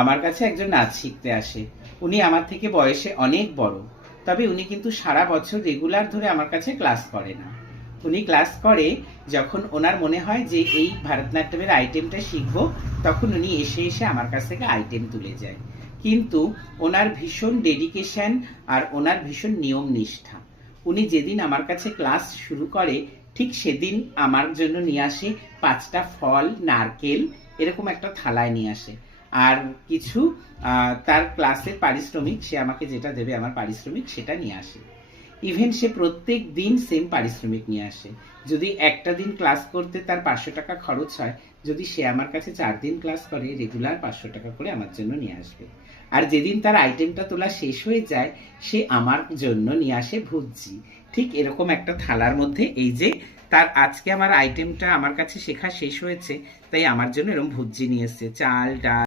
আমার কাছে একজন নাচ শিখতে আসে। উনি আমার থেকে বয়সে অনেক বড়, তবে উনি কিন্তু সারা বছর রেগুলার ধরে আমার কাছে ক্লাস করে না। উনি ক্লাস করে যখন ওনার মনে হয় যে এই ভারতনাট্যমের আইটেমটা শিখবো, তখন উনি এসে এসে আমার কাছ থেকে আইটেম তুলে যায়। কিন্তু ওনার ভীষণ ডেডিকেশন আর ওনার ভীষণ নিয়ম নিষ্ঠা। উনি যেদিন আমার কাছে ক্লাস শুরু করে ঠিক সেদিন আমার জন্য নিয়ে আসে 5টা ফল, নারকেল, এরকম একটা থালায় নিয়ে আসে। আর কিছু তার ক্লাসের পারিশ্রমিক, সে আমাকে যেটা দেবে আমার পারিশ্রমিক, সেটা নিয়ে আসে। ইভেন সে প্রত্যেক দিন সেম পারিশ্রমিক নিয়ে আসে। যদি একটা দিন ক্লাস করতে তার 500 টাকা খরচ হয়, যদি সে আমার কাছে 4 দিন ক্লাস করে, রেগুলার 500 টাকা করে আমার জন্য নিয়ে আসবে। আর যেদিন তার আইটেমটা তোলা শেষ হয়ে যায়, সে আমার জন্য নিয়ে আসে ভুজি। ঠিক এরকম একটা থালার মধ্যে, এই যে তার আজকে আমার আইটেমটা আমার কাছে শেখা শেষ হয়েছে, তাই আমার জন্য এরকম ভুজি নিয়ে এসছে, চাল, ডাল,